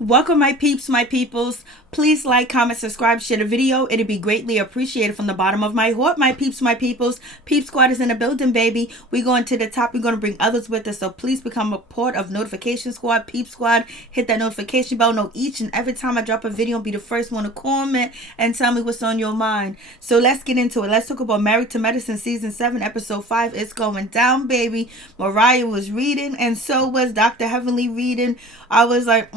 Welcome, my peeps, my peoples. Please like, comment, subscribe, share the video. It'd be greatly appreciated from the bottom of my heart, my peeps, my peoples. Peep Squad is in the building, baby. We're going to the top. We're going to bring others with us. So please become a part of Notification Squad, Peep Squad. Hit that notification bell. Know each and every time I drop a video, be the first one to comment and tell me what's on your mind. So let's get into it. Let's talk about Married to Medicine Season 7, Episode 5. It's going down, baby. Mariah was reading, and so was Dr. Heavenly reading. I was like,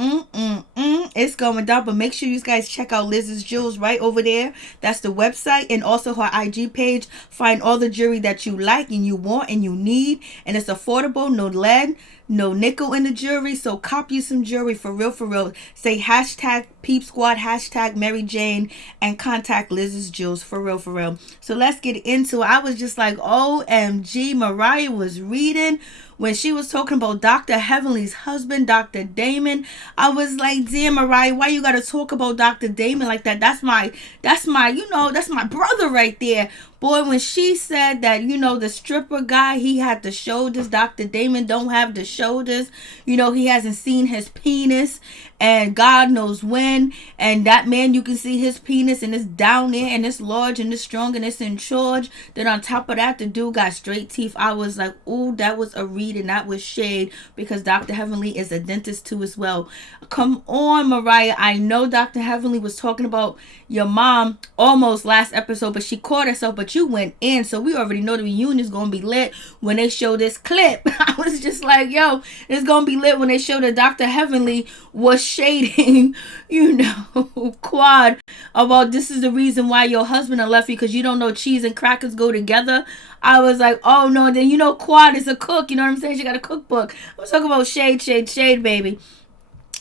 it's going down. But make sure you guys check out Liz's Jewels right over there. That's the website, and also her IG page. Find all the jewelry that you like and you want and you need, and it's affordable. No lead, no nickel in the jewelry. So cop you some jewelry for real, for real. Say hashtag Peep Squad, hashtag Mary Jane, and contact Liz's Jewels for real, for real. So let's get into it. I was just like, OMG, Mariah was reading when she was talking about Dr. Heavenly's husband, Dr. Damon. I was like, damn, Mariah, why you gotta talk about Dr. Damon like that? That's my that's my brother right there. Boy, when she said that, the stripper guy, he had the shoulders. Dr. Damon don't have the shoulders. He hasn't seen his penis, and God knows when. And that man, you can see his penis, and it's down there, and it's large, and it's strong, and it's in charge. Then on top of that, the dude got straight teeth. I was like, ooh, that was a read, and that was shade, because Dr. Heavenly is a dentist too as well. Come on, Mariah. I know Dr. Heavenly was talking about your mom almost last episode, but she caught herself, but you went in, so we already know the reunion is going to be lit when they show this clip. I was just like, yo, it's going to be lit when they show that Dr. Heavenly was shading, Quad about this is the reason why your husband left you, because you don't know cheese and crackers go together. I was like, oh no. And then Quad is a cook, you know what I'm saying? She got a cookbook. I was talking about shade, baby.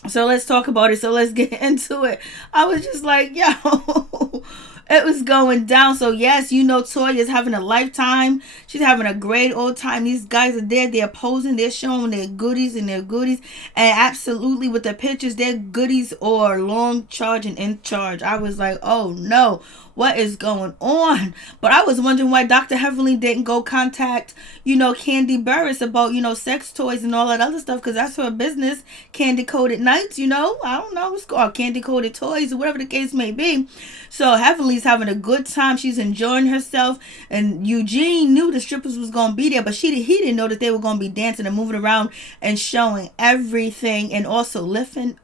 So let's talk about it. So let's get into it. I was just like, yo, it was going down. So yes, Toya is having a lifetime. She's having a great old time. These guys are there. They're posing. They're showing their goodies and their goodies. And absolutely with the pictures, their goodies are long charge and in charge. I was like, oh no, what is going on? But I was wondering why Dr. Heavenly didn't go contact, Candy Burris about, sex toys and all that other stuff, because that's her business. Candy Coated Nights, I don't know. It's called Candy Coated Toys or whatever the case may be. So Heavenly's having a good time. She's enjoying herself. And Eugene knew the strippers was going to be there, but he didn't know that they were going to be dancing and moving around and showing everything, and also lifting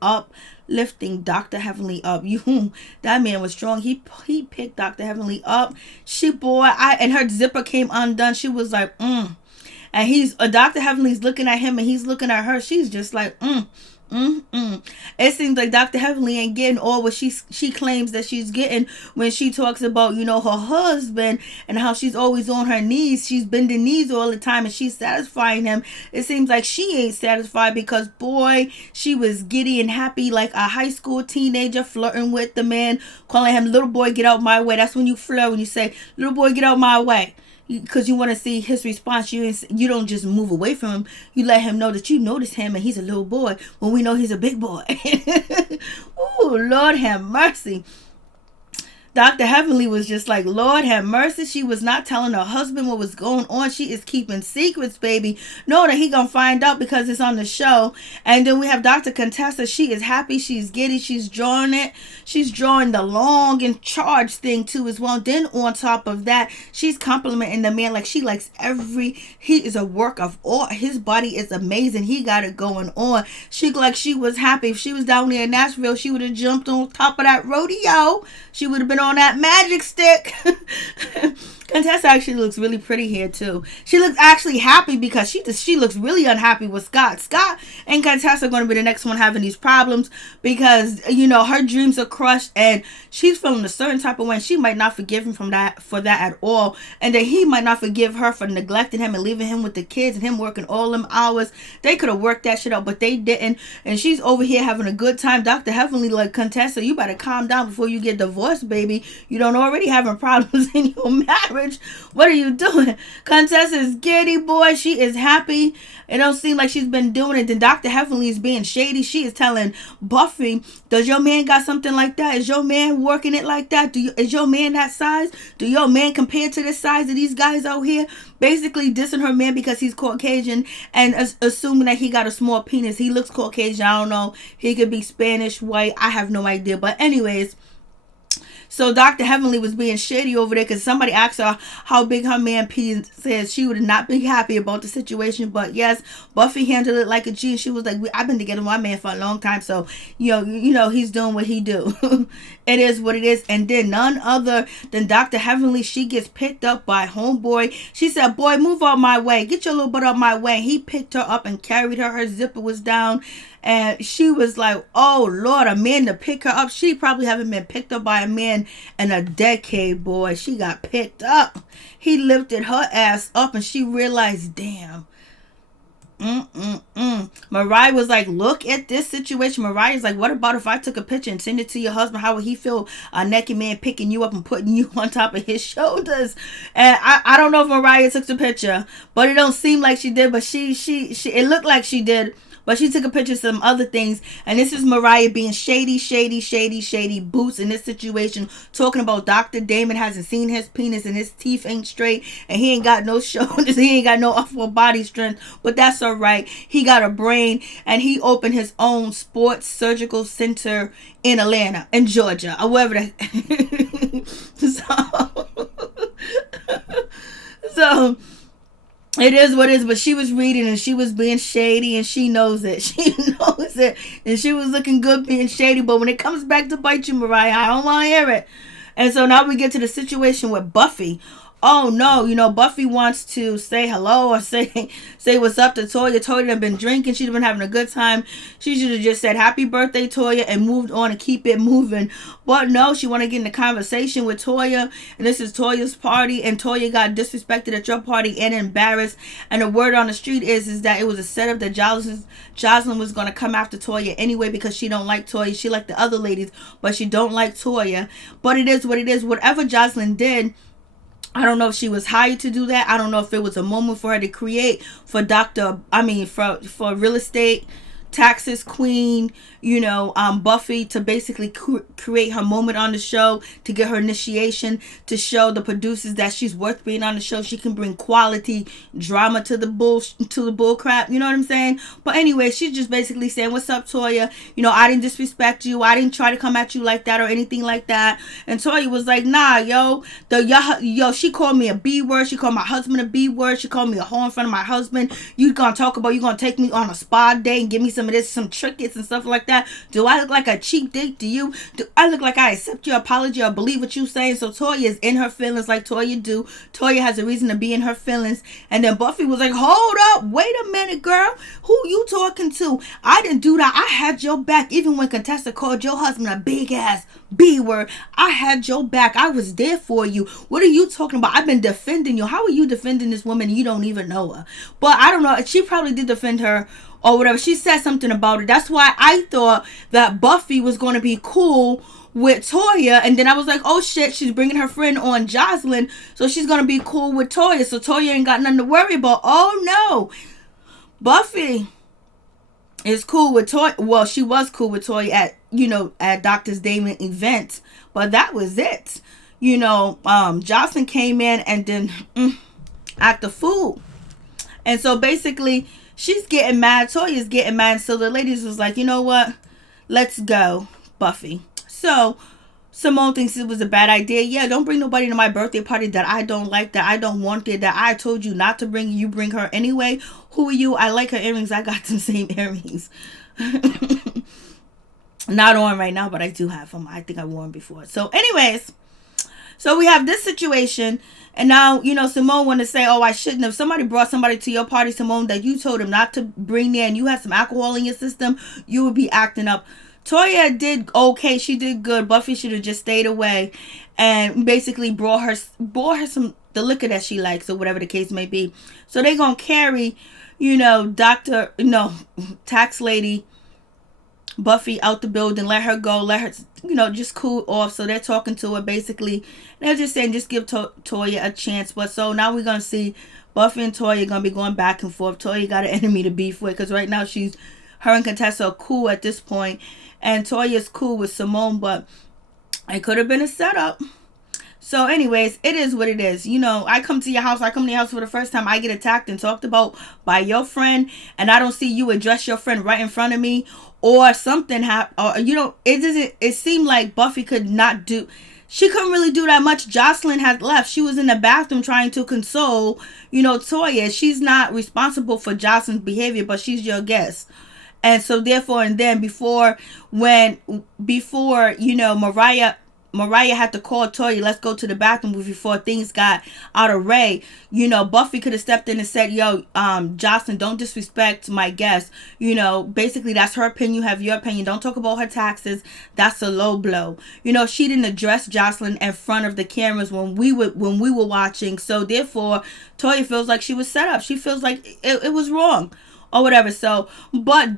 Dr. Heavenly up. That man was strong. He picked Dr. Heavenly up. And her zipper came undone. She was like, And Dr. Heavenly's looking at him, and he's looking at her. She's just like, It seems like Dr. Heavenly ain't getting all what she claims that she's getting when she talks about, her husband and how she's always on her knees. She's bending knees all the time, and she's satisfying him. It seems like she ain't satisfied, because boy, she was giddy and happy like a high school teenager, flirting with the man, calling him little boy, get out my way. That's when you flirt, when you say, little boy, get out my way. Because you want to see his response. You don't just move away from him. You let him know that you notice him and he's a little boy when we know he's a big boy. Ooh, Lord have mercy. Dr. Heavenly was just like, Lord have mercy. She was not telling her husband what was going on. She is keeping secrets, baby. Know that he gonna find out because it's on the show. And then we have Dr. Contessa. She is happy. She's giddy. She's drawing it. She's drawing the long in charge thing too as well. Then on top of that, she's complimenting the man like she likes he is a work of art. His body is amazing. He got it going on. She was happy. If she was down there in Nashville, she would have jumped on top of that rodeo. She would have been on that magic stick. Contessa actually looks really pretty here too. She looks actually happy, because she looks really unhappy with Scott. Scott and Contessa are going to be the next one having these problems, because her dreams are crushed, and she's feeling a certain type of way. And she might not forgive him for that at all, and then he might not forgive her for neglecting him and leaving him with the kids and him working all them hours. They could have worked that shit out, but they didn't. And she's over here having a good time. Dr. Heavenly like, Contessa, you better calm down before you get divorced, baby. baby. You don't already having problems in your marriage. What are you doing? Contessa is giddy, boy. She is happy. It don't seem like she's been doing it. Then Dr. Heavenly is being shady. She is telling Buffy, does your man got something like that? Is your man working it like that? Is your man that size? Do your man compare to the size of these guys out here? Basically dissing her man because he's Caucasian and assuming that he got a small penis. He looks Caucasian. I don't know. He could be Spanish, white. I have no idea. But anyways, so Dr. Heavenly was being shady over there because somebody asked her how big her man penis says. She would not be happy about the situation. But yes, Buffy handled it like a G. She was like, I've been together with my man for a long time. So, you know, he's doing what he do. It is what it is. And then none other than Dr. Heavenly, she gets picked up by homeboy. She said, boy, move out my way. Get your little butt out my way. He picked her up and carried her. Her zipper was down. And she was like, oh, Lord, a man to pick her up. She probably haven't been picked up by a man in a decade, boy. She got picked up. He lifted her ass up and she realized, damn. Mariah was like, look at this situation. Mariah's like, what about if I took a picture and send it to your husband? How would he feel, a naked man picking you up and putting you on top of his shoulders? And I don't know if Mariah took the picture, but it don't seem like she did. But she it looked like she did. But she took a picture of some other things. And this is Mariah being shady boots in this situation. Talking about Dr. Damon hasn't seen his penis and his teeth ain't straight. And he ain't got no shoulders. He ain't got no upper body strength. But that's all right. He got a brain. And he opened his own sports surgical center in Atlanta. In Georgia. Or wherever that. So it is what it is, but she was reading and she was being shady and she knows it. She knows it. And she was looking good being shady, but when it comes back to bite you, Mariah, I don't want to hear it. And so now we get to the situation with Buffy. Oh no, you know, Buffy wants to say hello or say what's up to Toya. Toya done been drinking. She's been having a good time. She should have just said happy birthday, Toya, and moved on and keep it moving. But no, she want to get in a conversation with Toya. And this is Toya's party. And Toya got disrespected at your party and embarrassed. And the word on the street is that it was a setup that Jocelyn was going to come after Toya anyway because she don't like Toya. She like the other ladies, but she don't like Toya. But it is what it is. Whatever Jocelyn did, I don't know if she was hired to do that. I don't know if it was a moment for her to create for for real estate, taxes queen, you know, Buffy, to basically create her moment on the show, to get her initiation, to show the producers that she's worth being on the show. She can bring quality drama to the bull crap, you know what I'm saying? But anyway, she's just basically saying, what's up, Toya? You know, I didn't disrespect you. I didn't try to come at you like that or anything like that. And Toya was like, nah, yo, she called me a B word. She called my husband a B word. She called me a whore in front of my husband. You gonna take me on a spa day and give me some of this, some trinkets and stuff like that. Do I look like a cheap date to you? Do I look like I accept your apology or believe what you saying? So Toya is in her feelings like Toya do. Toya has a reason to be in her feelings. And then Buffy was like, hold up, wait a minute, girl. Who you talking to? I didn't do that. I had your back. Even when Contessa called your husband a big ass B word, I had your back. I was there for you. What are you talking about? I've been defending you. How are you defending this woman? You don't even know her. But I don't know. She probably did defend her or whatever. She said something about it. That's why I thought that Buffy was going to be cool with Toya. And then I was like, oh shit, she's bringing her friend on, Jocelyn. So she's going to be cool with Toya. So Toya ain't got nothing to worry about. Oh no. Buffy is cool with Toya. Well, she was cool with Toya at Dr. Damon event. But that was it. You know, Jocelyn came in and then act a fool. And so basically, she's getting mad. Toya's getting mad. So the ladies was like, you know what? Let's go, Buffy. So Simone thinks it was a bad idea. Yeah, don't bring nobody to my birthday party that I don't like, that I don't want it, that I told you not to bring. You bring her anyway. Who are you? I like her earrings. I got the same earrings. Not on right now, but I do have them. I think I wore them before. So anyways, so we have this situation. And now, you know, Simone want to say, oh, I shouldn't have. Somebody brought somebody to your party, Simone, that you told him not to bring there, and you had some alcohol in your system, you would be acting up. Toya did okay. She did good. Buffy should have just stayed away and basically brought her some the liquor that she likes or whatever the case may be. So they gonna carry, you know, tax lady Buffy out the building, let her go, let her, just cool off. So they're talking to her basically. They're just saying, just give Toya a chance. But so now we're going to see Buffy and Toya going to be going back and forth. Toya got an enemy to beef with because right now her and Contessa are cool at this point. And Toya's cool with Simone, but it could have been a setup. So anyways, it is what it is. I come to your house for the first time. I get attacked and talked about by your friend, and I don't see you address your friend right in front of me, or something it seemed like Buffy couldn't really do that much. Jocelyn had left. She was in the bathroom trying to console, Toya. She's not responsible for Jocelyn's behavior, but she's your guest. And so therefore, and then before Mariah had to call Toya, let's go to the bathroom before things got out of Ray. Buffy could have stepped in and said, yo, Jocelyn, don't disrespect my guest. Basically that's her opinion. You have your opinion. Don't talk about her taxes. That's a low blow. She didn't address Jocelyn in front of the cameras when we were watching. So therefore, Toya feels like she was set up. She feels like it was wrong or whatever. So, but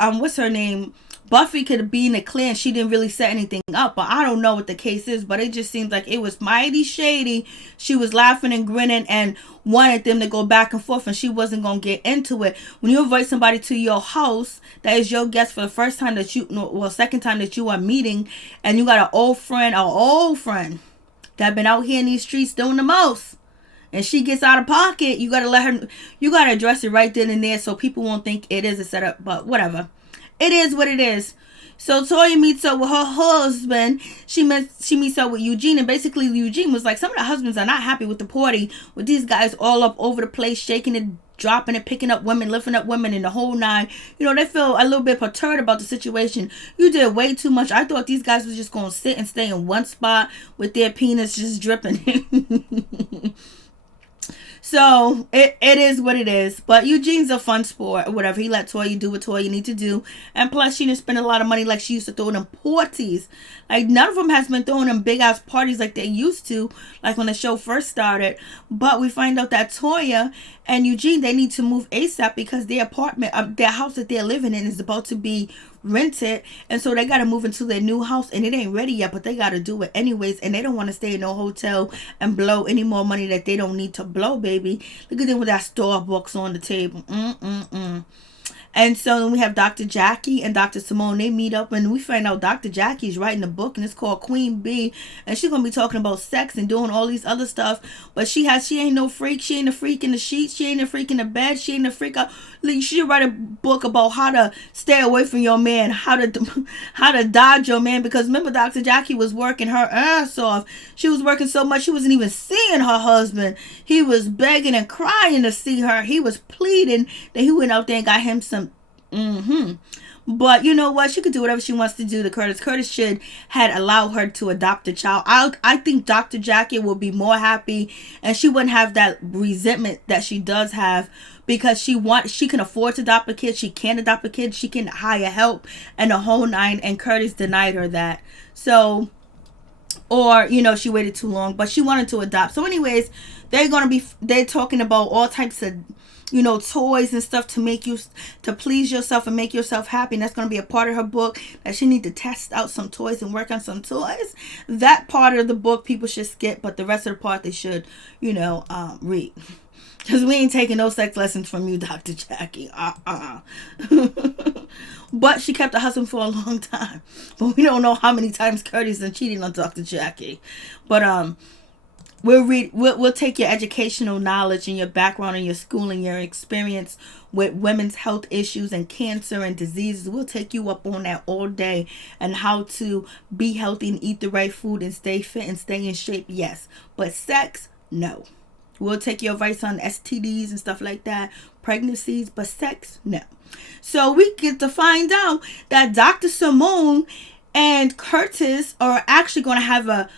what's her name? Buffy could be in a clan. She didn't really set anything up, but I don't know what the case is, but it just seems like it was mighty shady. She was laughing and grinning and wanted them to go back and forth, and she wasn't going to get into it. When you invite somebody to your house that is your guest for the first time second time that you are meeting, and you got an old friend that been out here in these streets doing the most, and she gets out of pocket, you got to address it right then and there so people won't think it is a setup, but whatever. It is what it is. So Toya meets up with her husband. She meets up with Eugene, and basically Eugene was like, some of the husbands are not happy with the party, with these guys all up over the place, shaking it, dropping it, picking up women, lifting up women, and the whole nine. They feel a little bit perturbed about the situation. You did way too much. I thought these guys was just going to sit and stay in one spot with their penis just dripping. So it is what it is. But Eugene's a fun sport or whatever. He let Toya do what Toya need to do. And plus she didn't spend a lot of money like she used to throw them parties. Like none of them has been throwing them big ass parties like they used to, like when the show first started. But we find out that Toya and Eugene, they need to move ASAP because their house that they're living in is about to be rented, and so they got to move into their new house, and it ain't ready yet, but they got to do it anyways, and they don't want to stay in no hotel and blow any more money that they don't need to blow, baby. Look at them with that Starbucks on the table. And so then we have Dr. Jackie and Dr. Simone. They meet up, and we find out Dr. Jackie's writing a book, and it's called Queen Bee, and she's gonna be talking about sex and doing all these other stuff. But she ain't no freak. She ain't a freak in the sheets. She ain't a freak in the bed. She ain't a freak out. She write a book about how to stay away from your man, how to dodge your man. Because remember, Dr. Jackie was working her ass off. She was working so much she wasn't even seeing her husband. He was begging and crying to see her. He was pleading that he went out there and got him some. But you know what? She could do whatever she wants to do to Curtis. Curtis should had allowed her to adopt a child. I think Dr. Jackie will be more happy, and she wouldn't have that resentment that she does have, because she can afford to adopt a kid. She can adopt a kid. She can hire help and the whole nine, and Curtis denied her that. So, or she waited too long, but she wanted to adopt. So anyways, they're talking about all types of toys and stuff to please yourself and make yourself happy. And that's going to be a part of her book, that she need to test out some toys and work on some toys. That part of the book people should skip, but the rest of the part they should, read. Because we ain't taking no sex lessons from you, Dr. Jackie. But she kept her husband for a long time. But we don't know how many times Curtis and cheating on Dr. Jackie. But We'll take your educational knowledge and your background and your schooling, your experience with women's health issues and cancer and diseases. We'll take you up on that all day, and how to be healthy and eat the right food and stay fit and stay in shape. Yes, but sex, no. We'll take your advice on STDs and stuff like that, pregnancies, but sex, no. So we get to find out that Dr. Simone and Curtis are actually going to have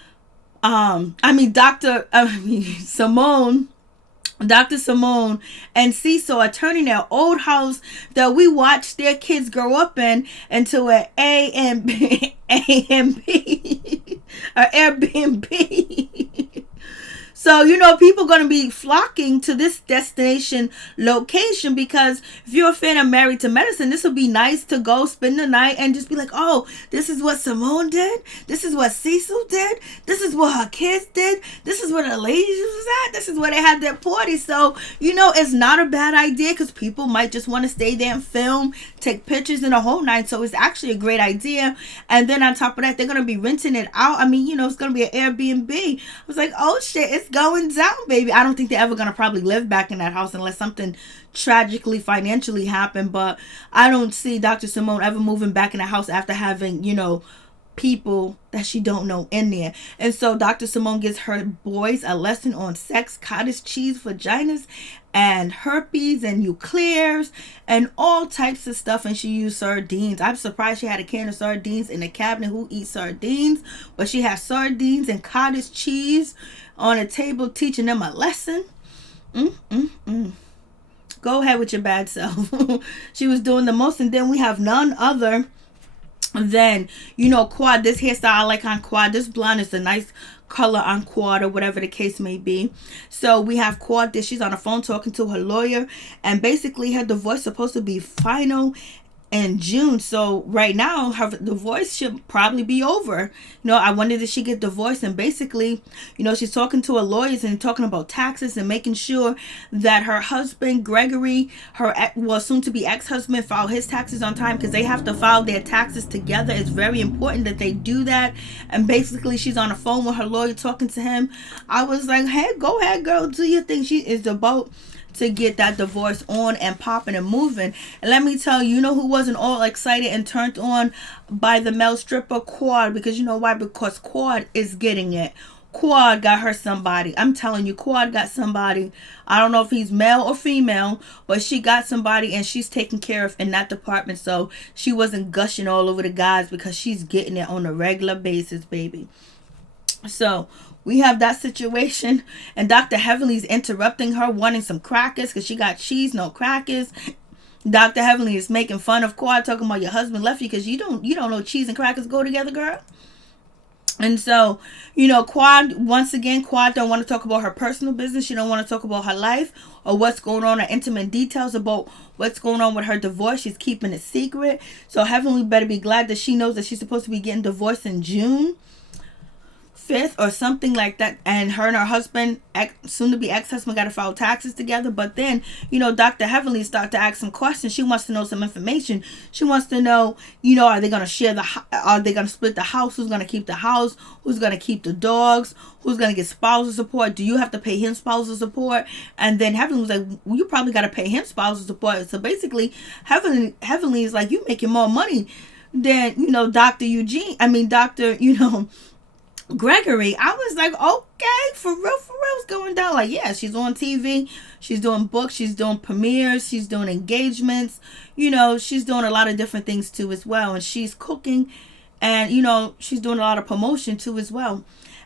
Dr. Simone and Cecil are turning their old house that we watched their kids grow up in into an Airbnb. So, you know, people are going to be flocking to this destination location because if you're a fan of Married to Medicine, this would be nice to go spend the night and just be like, oh, this is what Simone did. This is what Cecil did. This is what her kids did. This is where the ladies was at. This is where they had their party. So, you know, it's not a bad idea because people might just want to stay there and film, take pictures in a whole night. So it's actually a great idea. And then on top of that, they're going to be renting it out. I mean, you know, it's going to be an Airbnb. I was like, oh shit, it's going down, baby. I don't think they're ever going to probably live back in that house unless something tragically financially happened. But I don't see Dr. Simone ever moving back in the house after having, you know, people that she don't know in there. And so Dr. Simone gives her boys a lesson on sex, cottage cheese, vaginas, and herpes and nuclears and all types of stuff. And she used sardines. I'm surprised she had a can of sardines in the cabinet. Who eats sardines? But she has sardines and cottage cheese on a table teaching them a lesson. Go ahead with your bad self. She was doing the most. And then we have none other then, you know, Quad. This hairstyle I like on Quad. This blonde is a nice color on Quad, or whatever the case may be. So we have Quad that she's on the phone talking to her lawyer, and basically her divorce supposed to be final in June. So right now her divorce should probably be over. You know, I wonder did she get divorced? And basically, you know, she's talking to her lawyers and talking about taxes and making sure that her husband Gregory, her soon to be ex-husband, file his taxes on time, because they have to file their taxes together. It's very important that they do that. And basically she's on the phone with her lawyer talking to him. I was like, hey, go ahead, girl, do your thing. She is about to get that divorce on and popping and moving. And let me tell you, you know who wasn't all excited and turned on by the male stripper? Quad. Because you know why? Because Quad is getting it. Quad got her somebody. I'm telling you, Quad got somebody. I don't know if he's male or female, but she got somebody and she's taken care of in that department. So she wasn't gushing all over the guys because she's getting it on a regular basis, baby. So we have that situation, and Dr. Heavenly's interrupting her, wanting some crackers because she got cheese, no crackers. Dr. Heavenly is making fun of Quad, talking about your husband left you because you don't know cheese and crackers go together, girl. And so, you know, Quad don't want to talk about her personal business. She don't want to talk about her life or what's going on, or intimate details about what's going on with her divorce. She's keeping it secret. So Heavenly better be glad that she knows that she's supposed to be getting divorced in June 5th or something like that, and her husband, soon to be ex-husband, got to file taxes together. But then, you know, Dr. Heavenly started to ask some questions. She wants to know some information. She wants to know, you know, are they going to share are they going to split the house? Who's going to keep the house? Who's going to keep the dogs? Who's going to get spousal support? Do you have to pay him spousal support? And then Heavenly was like, well, you probably got to pay him spousal support. So basically Heavenly is like, you making more money than, you know, Dr. Gregory. I was like, okay, for real, what's going down? Like, yeah, she's on TV, she's doing books, she's doing premieres, she's doing engagements, you know, she's doing a lot of different things too as well. And she's cooking, and, you know, she's doing a lot of promotion too as well.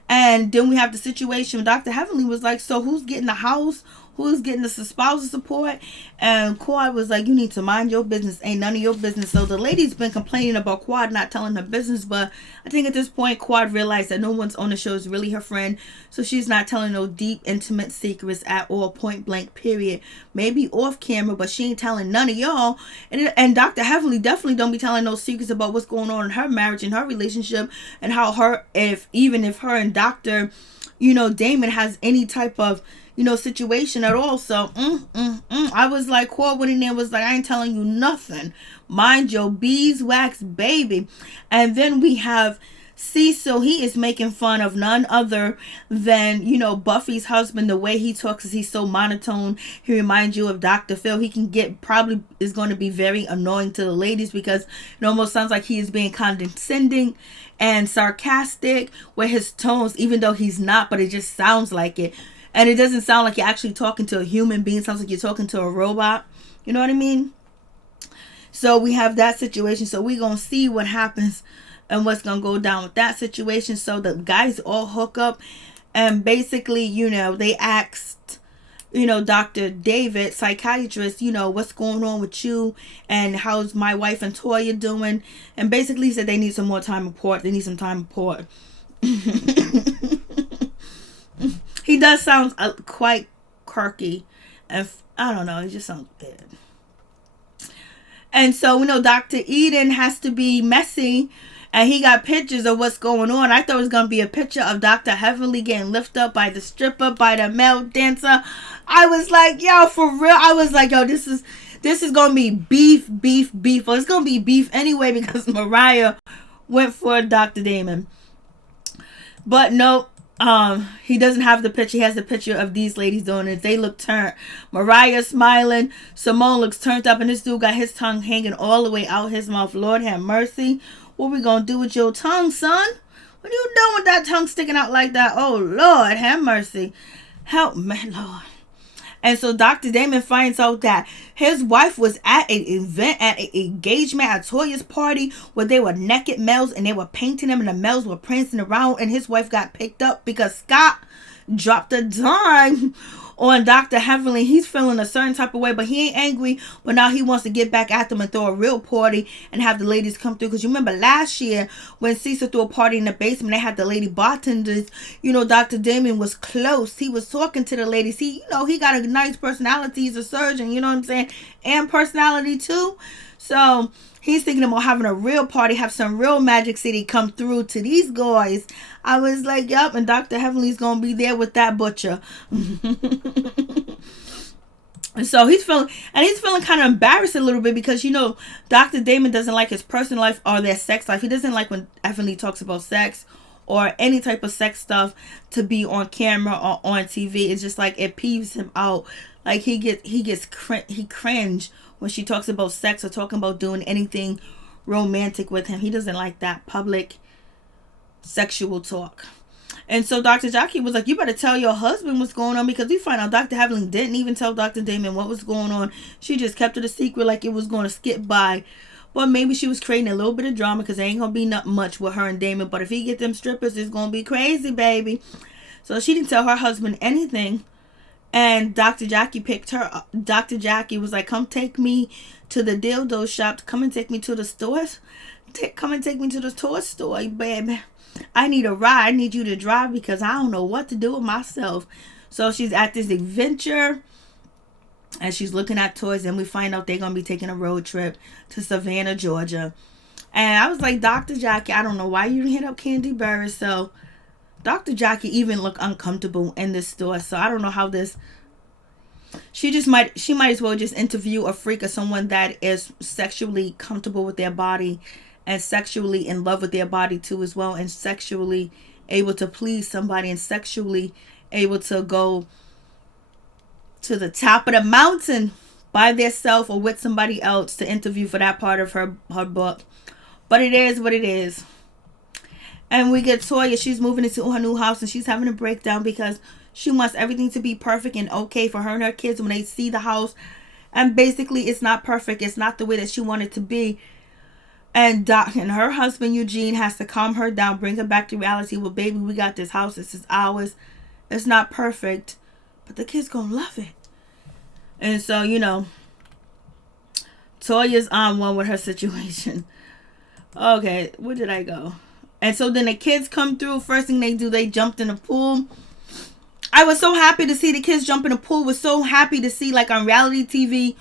And then we have the situation, Dr. Heavenly was like, so who's getting the house? Who's getting the spousal support? And Quad was like, you need to mind your business. Ain't none of your business. So the lady's been complaining about Quad not telling her business. But I think at this point, Quad realized that no one's on the show is really her friend. So she's not telling no deep, intimate secrets at all, point blank, period. Maybe off camera, but she ain't telling none of y'all. And Dr. Heavenly definitely don't be telling no secrets about what's going on in her marriage and her relationship, and how even if her and Dr. Damon has any type of situation at all. So I was like, Quad went in there, was like, I ain't telling you nothing. Mind your beeswax, baby. And then we have Cecil. He is making fun of none other than, Buffy's husband. The way he talks is he's so monotone. He reminds you of Dr. Phil. He probably is going to be very annoying to the ladies, because it almost sounds like he is being condescending and sarcastic with his tones, even though he's not, but it just sounds like it. And it doesn't sound like you're actually talking to a human being. It sounds like you're talking to a robot. You know what I mean? So we have that situation. So we're going to see what happens and what's going to go down with that situation. So the guys all hook up. And basically, they asked, Dr. David, psychiatrist, what's going on with you? And how's my wife and Toya doing? And basically said they need some more time apart. They need some time apart. He does sound quite quirky. And I don't know, it just sounds bad. And so we know Dr. Eden has to be messy. And he got pictures of what's going on. I thought it was going to be a picture of Dr. Heavenly getting lifted up by the stripper, by the male dancer. I was like, yo, for real. I was like, yo, this is going to be beef. Well, it's going to be beef anyway because Mariah went for Dr. Damon. But no, he doesn't have the picture. He has the picture of these ladies doing it. They look turned. Mariah smiling. Simone looks turned up. And this dude got his tongue hanging all the way out his mouth. Lord have mercy. What we gonna do with your tongue, son? What are you doing with that tongue sticking out like that? Oh, Lord, have mercy. Help me, Lord. And so Dr. Damon finds out that his wife was at an event, at an engagement at Toya's party where they were naked males and they were painting them and the males were prancing around, and his wife got picked up because Scott dropped a dime on Dr. Heavenly. He's feeling a certain type of way, but he ain't angry. But now he wants to get back at them and throw a real party and have the ladies come through. Because you remember last year when Cecil threw a party in the basement, they had the lady bartenders. You know, Dr. Damon was close. He was talking to the ladies. He got a nice personality. He's a surgeon, you know what I'm saying? And personality too. So he's thinking about having a real party, have some real Magic City come through to these guys. I was like, yup, and Dr. Heavenly's going to be there with that butcher. And so he's feeling kind of embarrassed a little bit because, Dr. Damon doesn't like his personal life or their sex life. He doesn't like when Heavenly talks about sex or any type of sex stuff to be on camera or on TV. It's just like it peeves him out. Like he cringe when she talks about sex or talking about doing anything romantic with him. He doesn't like that public sexual talk. And so Dr. Jackie was like, you better tell your husband what's going on, because we find out Dr. Heavenly didn't even tell Dr. Damon what was going on. She just kept it a secret like it was going to skip by. But maybe she was creating a little bit of drama because there ain't going to be not much with her and Damon. But if he get them strippers, it's going to be crazy, baby. So she didn't tell her husband anything. And Dr. Jackie picked her up. Dr. Jackie was like, come take me to the dildo shop. Come and take me to the stores. Come and take me to the toy store, baby. I need a ride. I need you to drive because I don't know what to do with myself. So she's at this adventure and she's looking at toys, and we find out they're going to be taking a road trip to Savannah, Georgia. And I was like, Dr. Jackie, I don't know why you hit up Candy Burris. So Dr. Jackie even looked uncomfortable in this store. So I don't know how this... She might as well just interview a freak or someone that is sexually comfortable with their body and sexually in love with their body too as well, and sexually able to please somebody, and sexually able to go to the top of the mountain by themselves or with somebody else to interview for that part of her book. But it is what it is. And we get Toya. She's moving into her new house and she's having a breakdown because she wants everything to be perfect and okay for her and her kids when they see the house. And basically it's not perfect. It's not the way that she wanted it to be. And her husband Eugene has to calm her down, bring her back to reality. Well, baby, we got this house. This is ours. It's not perfect, but the kids gonna love it. And so, Toya's on one with her situation. Okay, where did I go? And so then the kids come through. First thing they do, they jumped in the pool. I was so happy to see the kids jump in the pool. Was so happy to see, like on reality TV,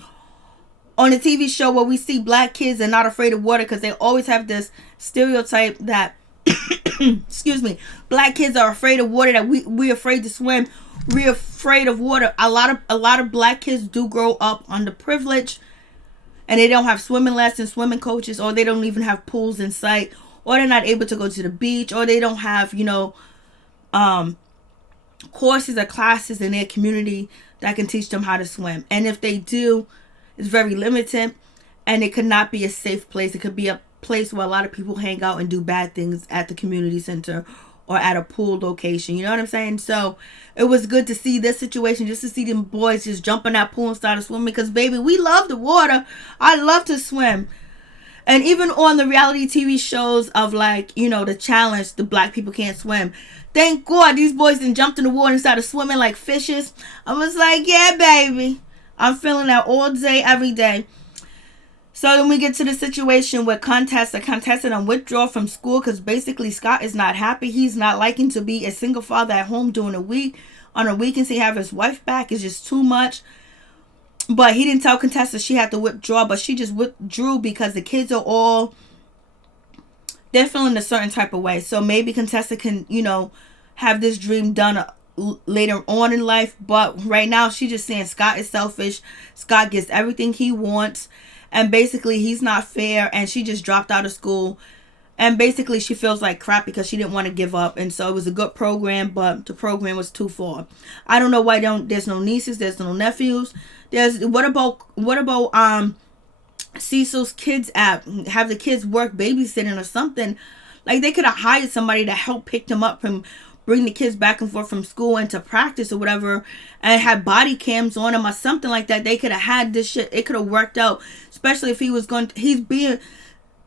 on a TV show where we see black kids are not afraid of water, because they always have this stereotype that excuse me, black kids are afraid of water, that we're afraid to swim, we're afraid of water. A lot of black kids do grow up underprivileged and they don't have swimming lessons, swimming coaches, or they don't even have pools in sight, or they're not able to go to the beach, or they don't have courses or classes in their community that can teach them how to swim. And if they do, it's very limited, and it could not be a safe place. It could be a place where a lot of people hang out and do bad things at the community center or at a pool location. You know what I'm saying? So it was good to see this situation, just to see them boys just jump in that pool and start swimming, because baby, we love the water. I love to swim. And even on the reality TV shows of the challenge, the black people can't swim. Thank God these boys then jumped in the water and started swimming like fishes. I was like, yeah, baby. I'm feeling that all day, every day. So then we get to the situation where Contessa done withdraw from school because basically Scott is not happy. He's not liking to be a single father at home during the week. On the weekends, he have his wife back. It's just too much. But he didn't tell Contessa she had to withdraw, but she just withdrew because the kids are all, they're feeling a certain type of way. So maybe Contessa can, have this dream done later on in life. But right now, she's just saying Scott is selfish. Scott gets everything he wants. And basically, he's not fair. And she just dropped out of school. And basically, she feels like crap because she didn't want to give up. And so it was a good program, but the program was too far. I don't know why there's no nieces, there's no nephews. What about Cecil's Kids app? Have the kids work babysitting or something. Like, they could have hired somebody to help pick them up and bring the kids back and forth from school into practice or whatever, and have body cams on them or something like that. They could have had this shit. It could have worked out, especially if he was going to,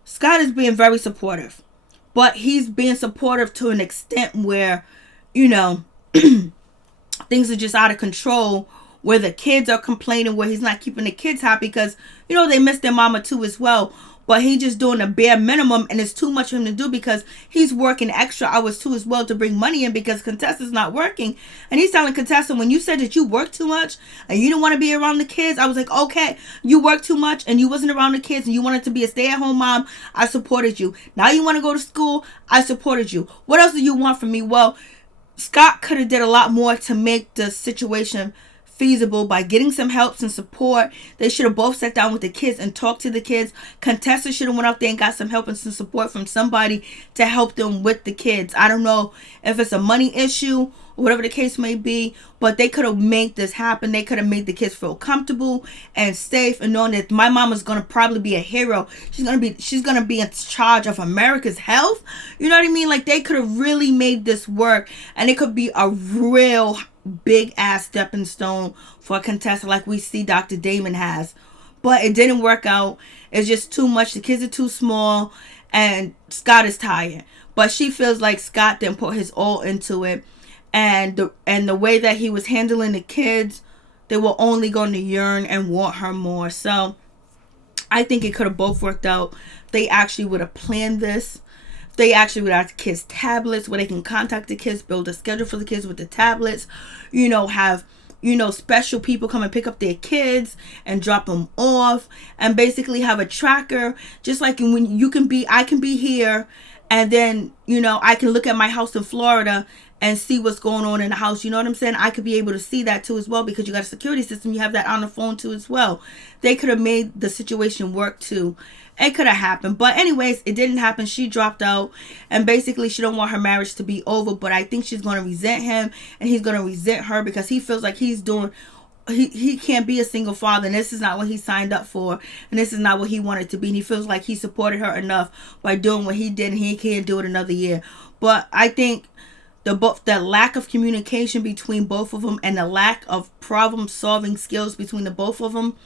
Scott is being very supportive, but he's being supportive to an extent where, things are just out of control, where the kids are complaining, where he's not keeping the kids happy because, they miss their mama too as well. But he's just doing a bare minimum, and it's too much for him to do because he's working extra hours too as well to bring money in because Contessa's not working. And he's telling Contessa, when you said that you work too much and you didn't want to be around the kids, I was like, okay, you work too much and you wasn't around the kids and you wanted to be a stay-at-home mom, I supported you. Now you want to go to school, I supported you. What else do you want from me? Well, Scott could have did a lot more to make the situation feasible by getting some help and support. They should have both sat down with the kids and talked to the kids. Contessa should have went out there and got some help and some support from somebody to help them with the kids. I don't know if it's a money issue or whatever the case may be, but they could have made this happen. They could have made the kids feel comfortable and safe and knowing that my mama's gonna probably be a hero. She's gonna be in charge of America's health. You know what I mean? Like, they could have really made this work, and it could be a real big ass stepping stone for Contessa, like we see Dr. Damon has. But it didn't work out. It's just too much. The kids are too small, and Scott is tired. But she feels like Scott didn't put his all into it, and the way that he was handling the kids, they were only going to yearn and want her more. So I think it could have both worked out. They actually would have planned this. They actually would have the kids tablets where they can contact the kids, build a schedule for the kids with the tablets, have, special people come and pick up their kids and drop them off, and basically have a tracker, just like when I can be here, and then, I can look at my house in Florida and see what's going on in the house. You know what I'm saying? I could be able to see that too as well because you got a security system. You have that on the phone too as well. They could have made the situation work too. It could have happened. But anyways, it didn't happen. She dropped out. And basically, she don't want her marriage to be over. But I think she's going to resent him. And he's going to resent her because he feels like he can't be a single father. And this is not what he signed up for. And this is not what he wanted to be. And he feels like he supported her enough by doing what he did. And he can't do it another year. But I think the lack of communication between both of them and the lack of problem solving skills between the both of them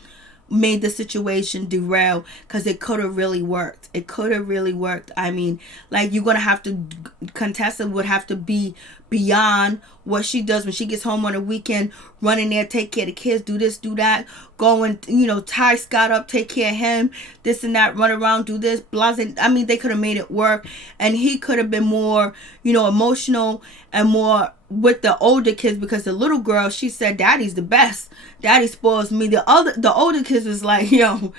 made the situation derail, because it could have really worked. It could have really worked. I mean, like, you're going to have to, Contessa would have to be beyond what she does when she gets home on the weekend, run in there, take care of the kids, do this, do that, go and, tie Scott up, take care of him, this and that, run around, do this, blah. I mean, they could have made it work, and he could have been more, emotional and more with the older kids, because the little girl, she said, Daddy's the best. Daddy spoils me. The older kids was like, yo,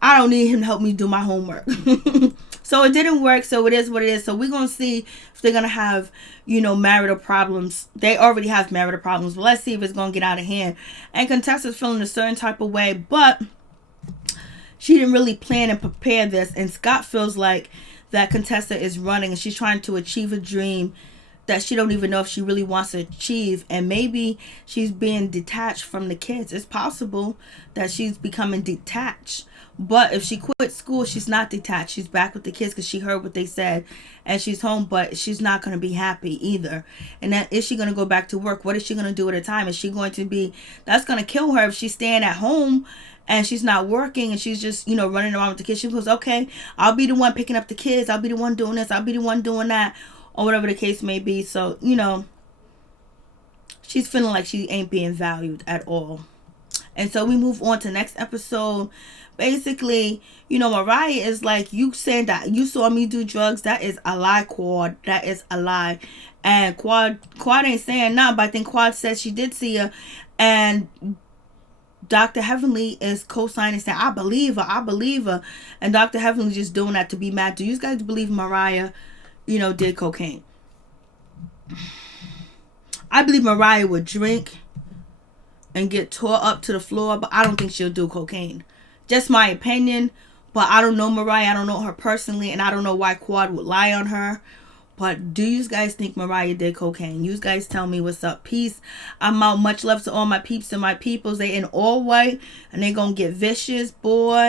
I don't need him to help me do my homework. So it didn't work. So it is what it is. So we're going to see if they're going to have, marital problems. They already have marital problems. But let's see if it's going to get out of hand. And Contessa's feeling a certain type of way, but she didn't really plan and prepare this. And Scott feels like that Contessa is running and she's trying to achieve a dream that she don't even know if she really wants to achieve. And maybe she's being detached from the kids. It's possible that she's becoming detached. But if she quit school, she's not detached. She's back with the kids because she heard what they said. And she's home, but she's not going to be happy either. And then, is she going to go back to work? What is she going to do at a time? Is she going to be... That's going to kill her if she's staying at home and she's not working and she's just, running around with the kids. She goes, okay, I'll be the one picking up the kids. I'll be the one doing this. I'll be the one doing that. Or whatever the case may be. So, she's feeling like she ain't being valued at all. And so we move on to next episode. Basically, Mariah is like, you saying that you saw me do drugs, that is a lie, Quad. That is a lie. And Quad ain't saying nothing, but I think Quad said she did see her. And Dr. Heavenly is co-signing, saying, I believe her. And Dr. Heavenly just doing that to be mad. Do you guys believe Mariah, did cocaine? I believe Mariah would drink and get tore up to the floor, but I don't think she'll do cocaine. Just my opinion, but I don't know Mariah. I don't know her personally, and I don't know why Quad would lie on her. But do you guys think Mariah did cocaine? You guys tell me what's up. Peace. I'm out. Much love to all my peeps and my peoples. They in all white, and they gonna get vicious, boy.